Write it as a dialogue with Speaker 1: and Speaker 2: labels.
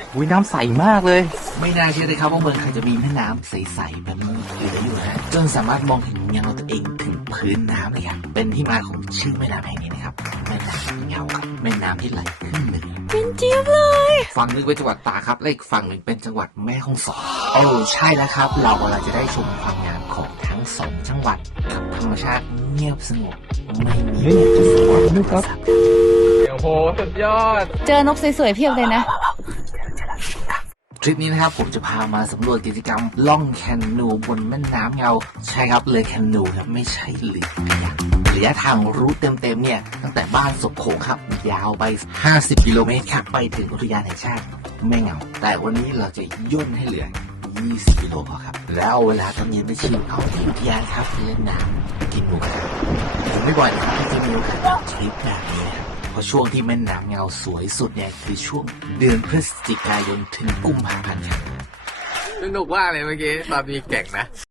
Speaker 1: อุ้ยน้ำใสมากเลย
Speaker 2: ไม่น่าเชื่อเลยครับว่าเมืองไทยจะมีแม่น้ำใสๆแบบนี้เหลืออยู่นะจนสามารถมองเห็นเงาตัวเองถึงพื้นน้ำเลยครับเป็นที่มาของชื่อแม่น้ำแห่งนี้นะครับแม่น้ำเงาครับแม่น้ำที่ไหลขึ้นเหนือ
Speaker 3: เป็นเจี๊ยบเลย
Speaker 2: ฝั่งหนึงเป็นจังหวัดตากครับและอีกฝั่งหนึ่งเป็นจังหวัดแม่ฮ่องสอนโอ้ใช่แล้วครับเรากำลังจะได้ชมความงามของทั้งสองจังหวัดกับธรรมชาติเงียบสงบไม่มีจุดสว่าง
Speaker 1: นี่ครับ โอ้โห สุดยอด
Speaker 3: เจอนกสวยๆเพียบเลยนะ
Speaker 2: ทริปนี้นะครับผมจะพามาสำรวจกิจกรรมล่องแคนูบนแม่น้ำเงาใช่ครับเลยแคนูครับไม่ใช่เรือขยักระยะทางรูทเต็มๆเนี่ยตั้งแต่บ้านศพโขงครับยาวไป 50 กิโลเมตรครับไปถึงอุทยานแห่งชาติแม่เงาแต่วันนี้เราจะย่นให้เหลือ 20 กิโลพอครับแล้วเอาเวลาตอนเย็นไปชิลเอาที่อุทยานครับเล่นน้ำกินหมูกระทะผมไม่บ่อยนะครับที่จะมีโอกาสทำทริปแบบนี้นะครับเพราะช่วงที่แม่น้ำเงาสวยสุดเนี่ยคือช่วงเดือนพฤศจิกายนถึงกุมภาพันธ์ครับ
Speaker 1: สนุกมากเลยเมื่อกี้ตอนมีแก่งนะ